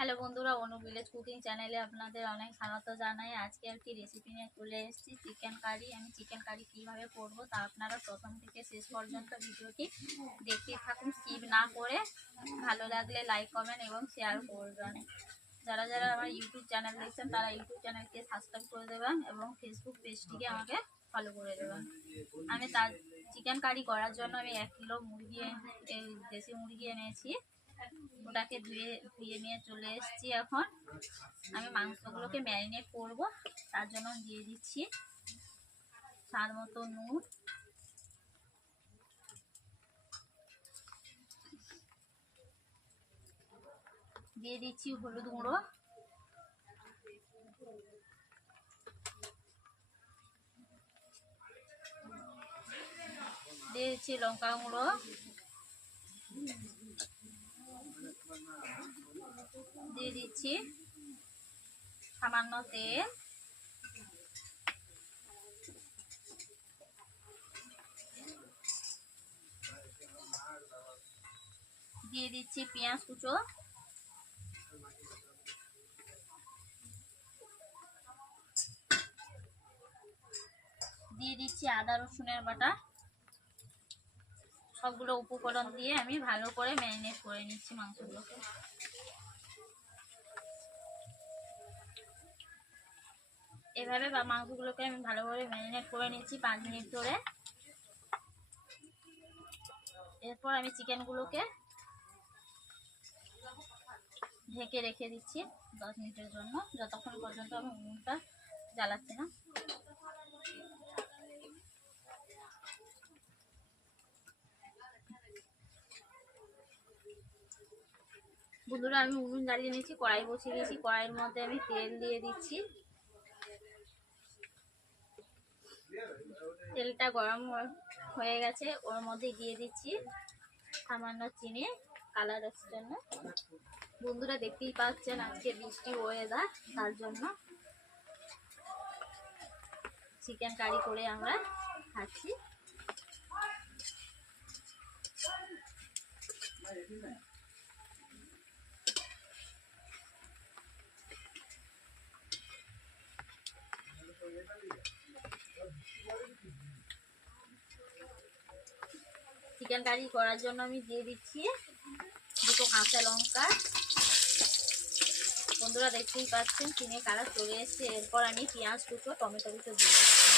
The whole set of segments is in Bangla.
হ্যালো বন্ধুরা, অনু ভিলেজ কুকিং চ্যানেলে আপনাদের অনেক স্বাগত জানাই। আজকে একটি রেসিপি নিয়ে চলে এসেছি চিকেন কারি আমি চিকেন কারি কীভাবে করব তা আপনারা প্রথম থেকে শেষ পর্যন্ত ভিডিওটি দেখতে থাকুন স্কিপ না করে ভালো লাগলে লাইক কমেন্ট এবং শেয়ার করবেন। যারা যারা আমার ইউটিউব চ্যানেল দেখছেন, তারা ইউটিউব চ্যানেলকে সাবস্ক্রাইব করে দেবেন এবং ফেসবুক পেজটিকে আমাকে ফলো করে দেবেন। আমি তার চিকেন কারি করার জন্য আমি এক কিলো মুরগি দেশি মুরগি এনেছি। ওটাকে ধুয়ে ধুয়ে নিয়ে চলে এসেছি এখন। আমি মাংসগুলোকে ম্যারিনেট করব, তার জন্য দিয়ে দিচ্ছি স্বাদ মতো নুন। দিয়ে দিচ্ছি হলুদ গুঁড়ো। দিয়ে দিচ্ছি লঙ্কা গুঁড়ো। দিয়ে দিচ্ছি সামান্য তেল। দিয়ে দিচ্ছি পেঁয়াজ কুচো। দিয়ে দিচ্ছি আদা রসুনের বাটা। সবগুলো উপকরণ দিয়ে আমি ভালো করে ম্যারিনেট করে নিচ্ছি মাংসগুলোকে। এভাবে বা মাংসগুলোকে আমি ভালোভাবে ম্যারিনেট করে নিচ্ছি পাঁচ মিনিট ধরে। এরপর আমি চিকেনগুলোকে ঢেকে রেখে দিচ্ছি দশ মিনিটের জন্য, যতক্ষণ পর্যন্ত আমি উনুনটা জ্বালাচ্ছি না। বন্ধুরা, আমি উনুন জ্বালিয়ে নিয়েছি, কড়াই বসিয়ে দিয়েছি। কড়াইয়ের মধ্যে আমি তেল দিয়ে দিচ্ছি। তেলটা গরম হয়ে গেছে, ওর মধ্যে দিয়ে দিচ্ছি সামান্য চিনি কালারের জন্য। বন্ধুরা, দেখতেই পাচ্ছেন আজকে বৃষ্টি ওয়েদার তার জন্য চিকেন কারি করে আমরা খাচ্ছি। চিকেন কারি করার জন্য আমি দিয়ে দিচ্ছি দুটো কাঁচা লঙ্কা। বন্ধুরা দেখতেই পাচ্ছেন চিনে কালার চলে এসছে। এরপর আমি পেঁয়াজ কুচো, টমেটো কুচো দিয়ে দিচ্ছি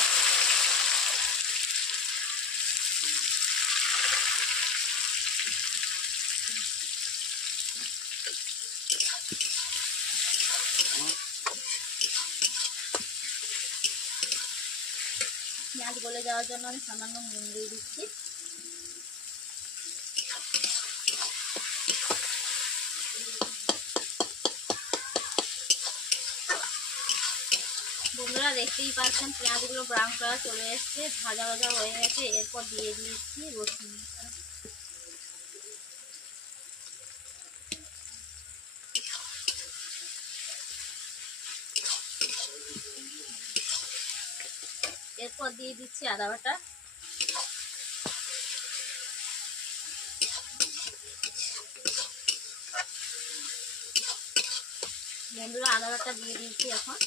পেঁয়াজ গলে যাওয়ার জন্য আমি সামান্য নুন দিয়ে দিচ্ছি। বন্ধুরা, দেখতেই পাচ্ছেন, পেঁয়াজগুলো ব্রাউন কালার চলে এসছে, ভাজা ভাজা হয়ে গেছে, এরপর দিয়ে দিয়েছি রসুন। এরপর দিয়ে দিচ্ছি আদা বাটা। বন্ধুরা, আদা বাটা দিয়ে দিয়েছি এখন।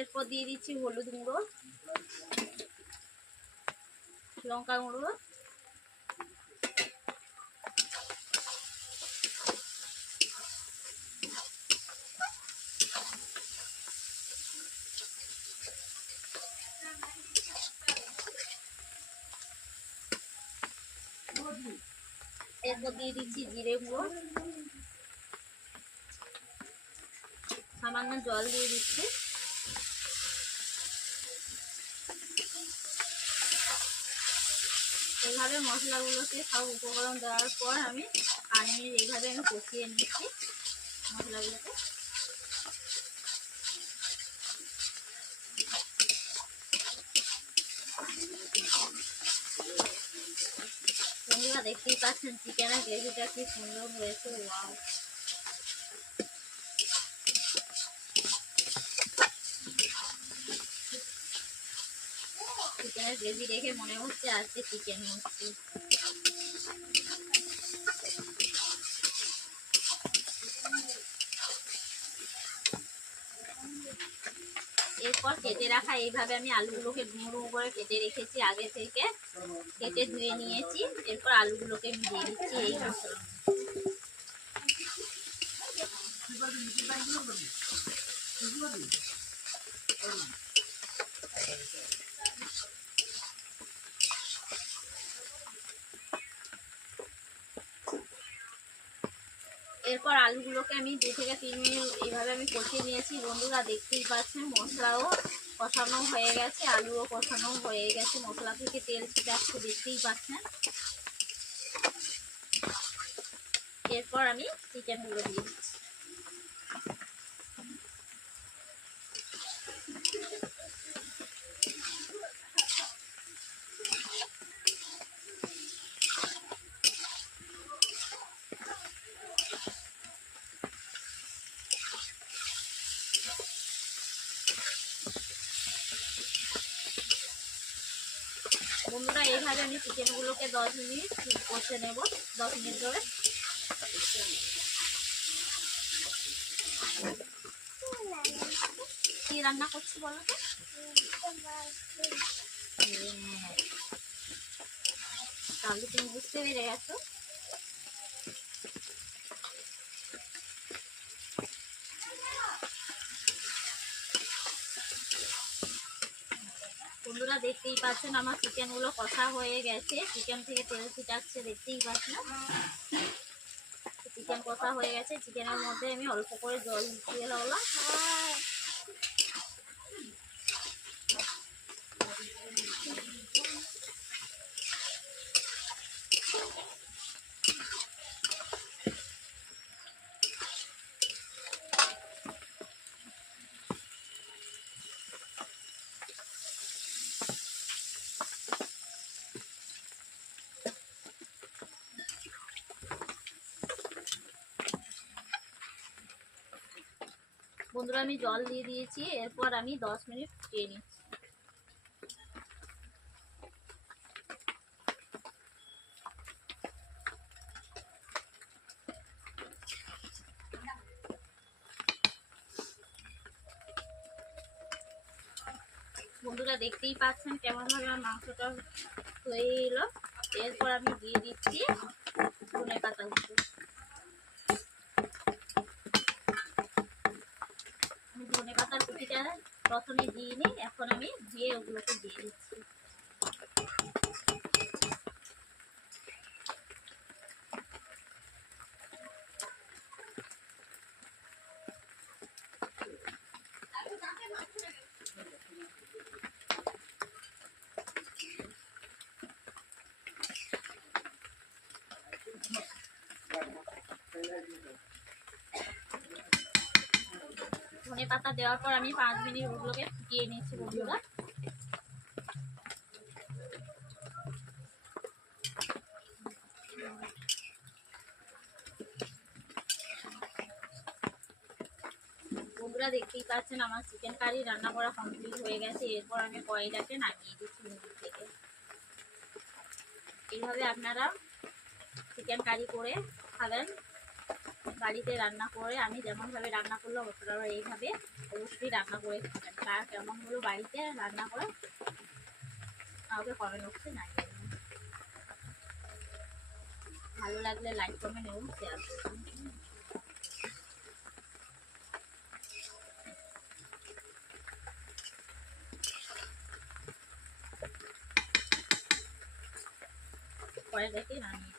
এরপর দিয়ে দিচ্ছি হলুদ গুঁড়ো লঙ্কা গুঁড়ো এরপর দিয়ে দিচ্ছি, জিরে গুঁড়ো। সামান্য জল দিয়ে দিচ্ছি। এইভাবে মশলাগুলোকে সব উপকরণ দেওয়ার পর আমি পানি এইভাবে আমি কষিয়ে নিচ্ছি মশলাগুলোকে। বন্ধুরা দেখতেই পাচ্ছেন চিকেনের গ্রেভিটা কি সুন্দর হয়েছে, ওয়াও। চিকেনের গ্রেভি দেখে মনে হচ্ছে আজকে চিকেন হচ্ছে এরপর কেটে রাখা এইভাবে আমি আলুগুলোকে ডুমো করে কেটে রেখেছি আগে থেকে। কেটে ধুয়ে নিয়েছি, এরপর আলুগুলোকে ভিজিয়ে দিচ্ছি এই মশলা এরপর আলুগুলোকে আমি দু থেকে তিন মিনিট এইভাবে আমি কষিয়ে নিয়েছি। বন্ধুরা, দেখতেই পাচ্ছেন, মশলাও কষানো হয়ে গেছে, আলুও কষানো হয়ে গেছে। মশলা থেকে তেল ছিটাচ্ছে দেখতেই পাচ্ছেন। এরপর আমি চিকেনগুলো দিয়ে দিচ্ছি। বন্ধুরা এইভাবে আমি চিকেনগুলোকে দশ মিনিট কষে নেব, দশ মিনিট ধরে। কি রান্না করছি বলো তো? হ্যাঁ। তাহলে তুমি বুঝতে পেরে গেছো বন্ধুরা দেখতেই পাচ্ছেন আমার চিকেনগুলো কষা হয়ে গেছে। চিকেন থেকে তেল ছিটাচ্ছে, দেখতেই পাচ্ছেন। চিকেন কষা হয়ে গেছে। চিকেনের মধ্যে আমি অল্প করে জল দিয়ে লাগলাম বন্ধুরা আমি জল দিয়ে দিয়েছি, এরপর আমি দশ মিনিট ফুটিয়ে নিচ্ছি। বন্ধুরা দেখতেই পাচ্ছেন কেমন ভাবে আমার মাংসটা হয়ে এলো। এরপর আমি দিয়ে দিচ্ছি ধনে পাতা গুঁড়ো আমি কুচিটা প্রথমে দিয়ে নিই এখন আমি দিয়ে ওগুলোকে দিয়ে দিচ্ছি। ধনে পাতা দেওয়ার পর আমি পাঁচ মিনিট ওগুলোকে ফুটিয়ে নিচ্ছি বন্ধুরা। বন্ধুরা দেখতেই পাচ্ছেন আমার চিকেন কারি রান্না করা কমপ্লিট হয়ে গেছে। এরপর আমি কড়াইটাকে নামিয়ে দিচ্ছি মুরগি থেকে। এইভাবে আপনারা চিকেন কারি করে খাবেন। বাড়িতে রান্না করে, আমি যেমনভাবে রান্না করলাম আপনারা এইভাবে অবশ্যই রান্না করে খাবেন। কার কেমন হলো বাড়িতে রান্না করে? আমাকে কমেন্ট বক্সে জানিয়ে ভালো লাগলে লাইক কমেন্ট এবং শেয়ার করবেন পরে দেখি নামিয়ে